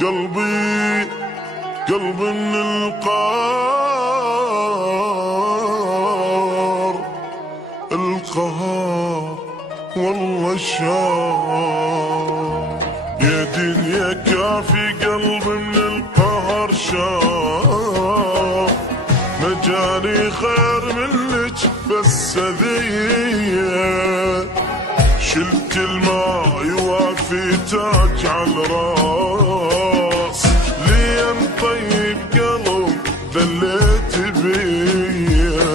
قلبي من القهر والله شار. يا دنيا كافي قلبي من القهر شار. مجاني خير منك بس هذية، شلت الماء يوافي تاج على الراس. لي مطيب قلب ذليت بيا.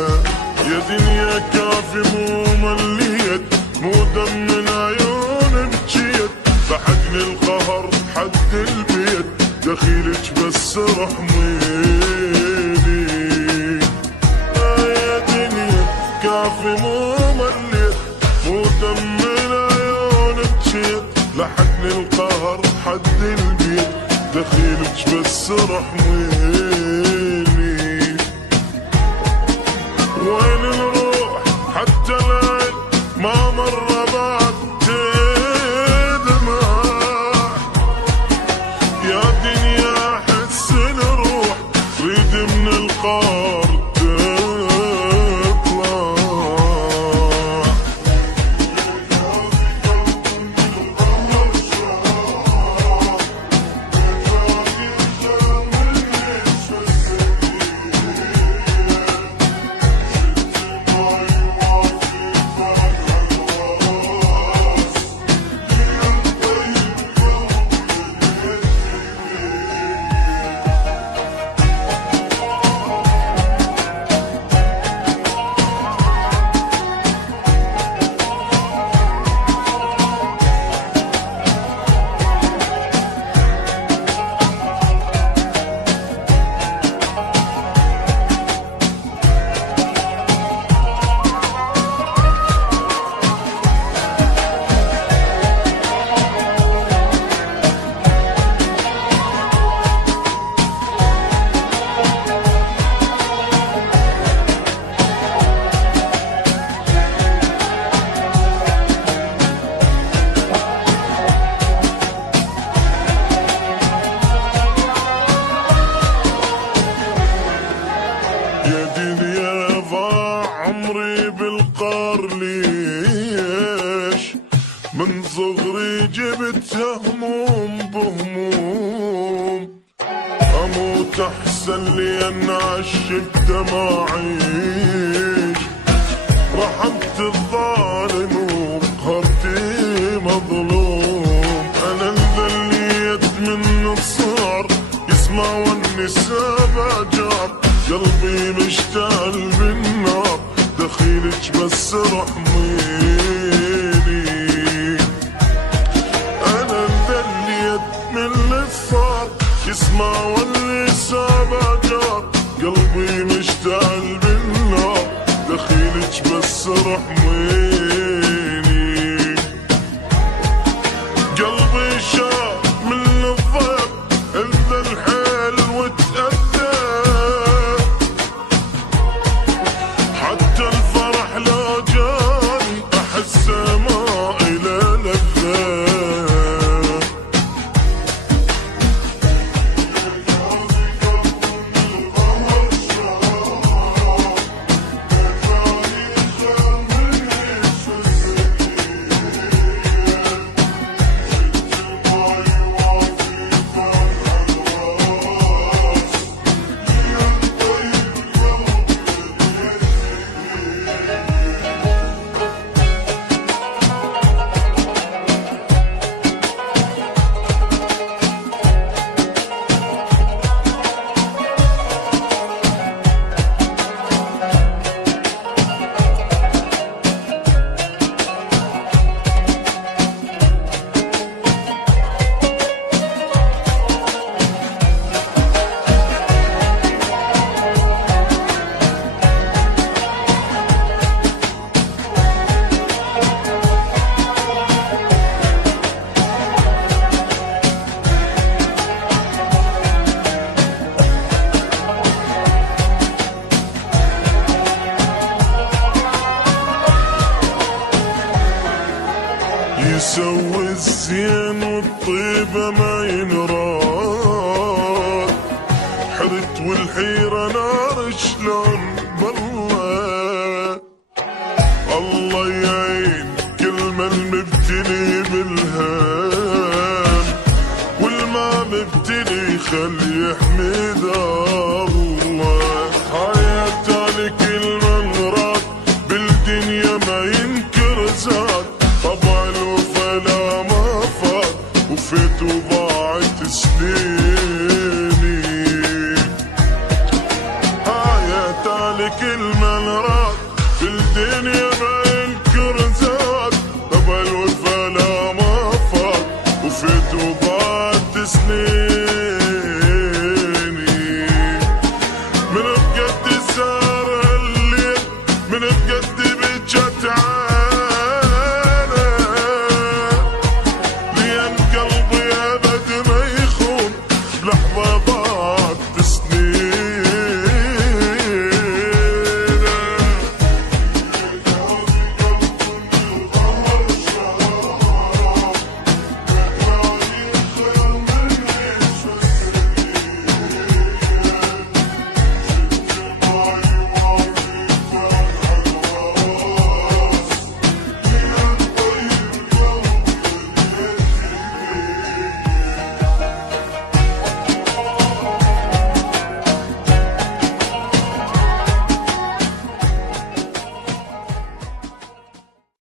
يا دنيا كافي مو مليت، مو دم من عيون بجيت. لحقني القهر حد البيت، دخيلك بس رحميني. يا دنيا كافي مو مليت، مو دم من عيون بجيت. لحقني القهر حد البيت، دخيلك بس رحميني. وين نروح حتى العين ما مر بعد دمع. يا دنيا احس نروح، ريد من القار تطلع. يا دنيا ضاع عمري بالقار ليش؟ من صغري جبتها هموم بهموم. اموت احسن لي انعش بدمع اعيش. رحمت الظالم وقهرتي مظلوم. انا انذليت من الصغر، يسمع والنساء بجار. قلبي مشتعل بالنار، دخيلك بس رحميني. انا انذليت من الصغر، يسمع والنساء بجار. قلبي مشتعل بالنار، دخيلك بس رحميني. قلبي شاف من الضيق اذا الحيل وتأذى. حتى الفرح لا جاني يسوي الزين والطيبة ما ينراد، حرت والحيرة نار شلون بالله. الله يعين كل من مبتلي بالهام، والما مبتلي خلي يحمي